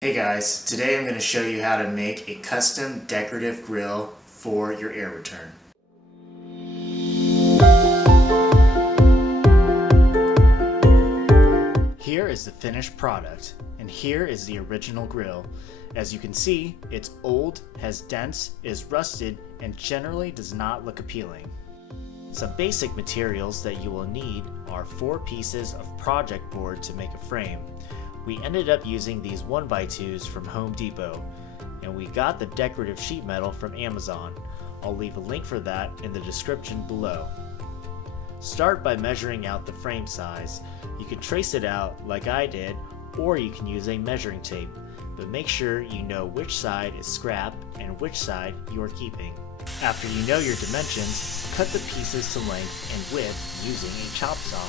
Hey guys, today I'm going to show you how to make a custom decorative grill for your air return. Here is the finished product, and here is the original grill. As you can see, it's old, has dents, is rusted, and generally does not look appealing. Some basic materials that you will need are 4 pieces of project board to make a frame. We ended up using these 1x2s from Home Depot, and we got the decorative sheet metal from Amazon. I'll leave a link for that in the description below. Start by measuring out the frame size. You can trace it out like I did, or you can use a measuring tape, but make sure you know which side is scrap and which side you are keeping. After you know your dimensions, cut the pieces to length and width using a chop saw.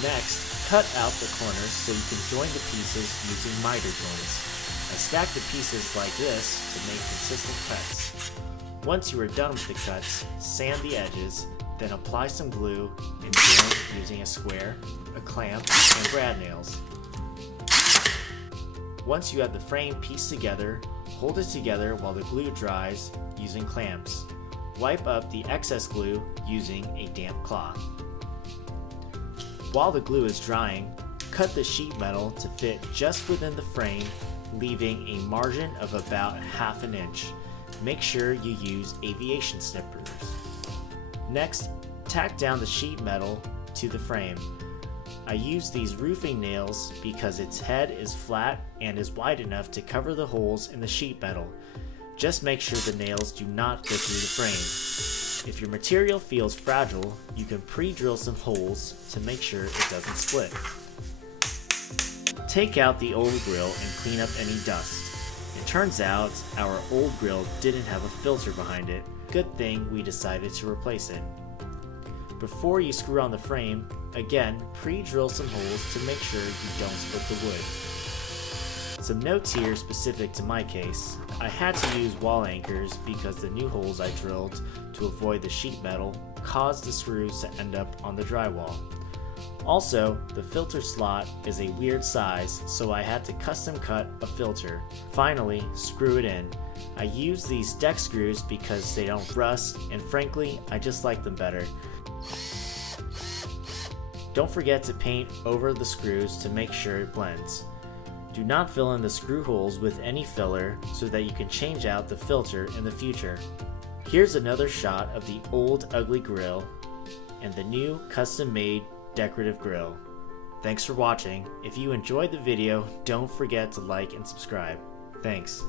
Next, cut out the corners so you can join the pieces using miter joints. I stack the pieces like this to make consistent cuts. Once you are done with the cuts, sand the edges, then apply some glue and join using a square, a clamp, and brad nails. Once you have the frame pieced together, hold it together while the glue dries using clamps. Wipe up the excess glue using a damp cloth. While the glue is drying, cut the sheet metal to fit just within the frame, leaving a margin of about ½ an inch. Make sure you use aviation snippers. Next, tack down the sheet metal to the frame. I use these roofing nails because its head is flat and is wide enough to cover the holes in the sheet metal. Just make sure the nails do not go through the frame. If your material feels fragile, you can pre-drill some holes to make sure it doesn't split. Take out the old grill and clean up any dust. It turns out our old grill didn't have a filter behind it. Good thing we decided to replace it. Before you screw on the frame, again, pre-drill some holes to make sure you don't split the wood. Some notes here specific to my case. I had to use wall anchors because the new holes I drilled to avoid the sheet metal caused the screws to end up on the drywall. Also, the filter slot is a weird size, so I had to custom cut a filter. Finally, screw it in. I use these deck screws because they don't rust, and frankly, I just like them better. Don't forget to paint over the screws to make sure it blends. Do not fill in the screw holes with any filler so that you can change out the filter in the future. Here's another shot of the old ugly grill and the new custom-made decorative grill. Thanks for watching. If you enjoyed the video, don't forget to like and subscribe. Thanks.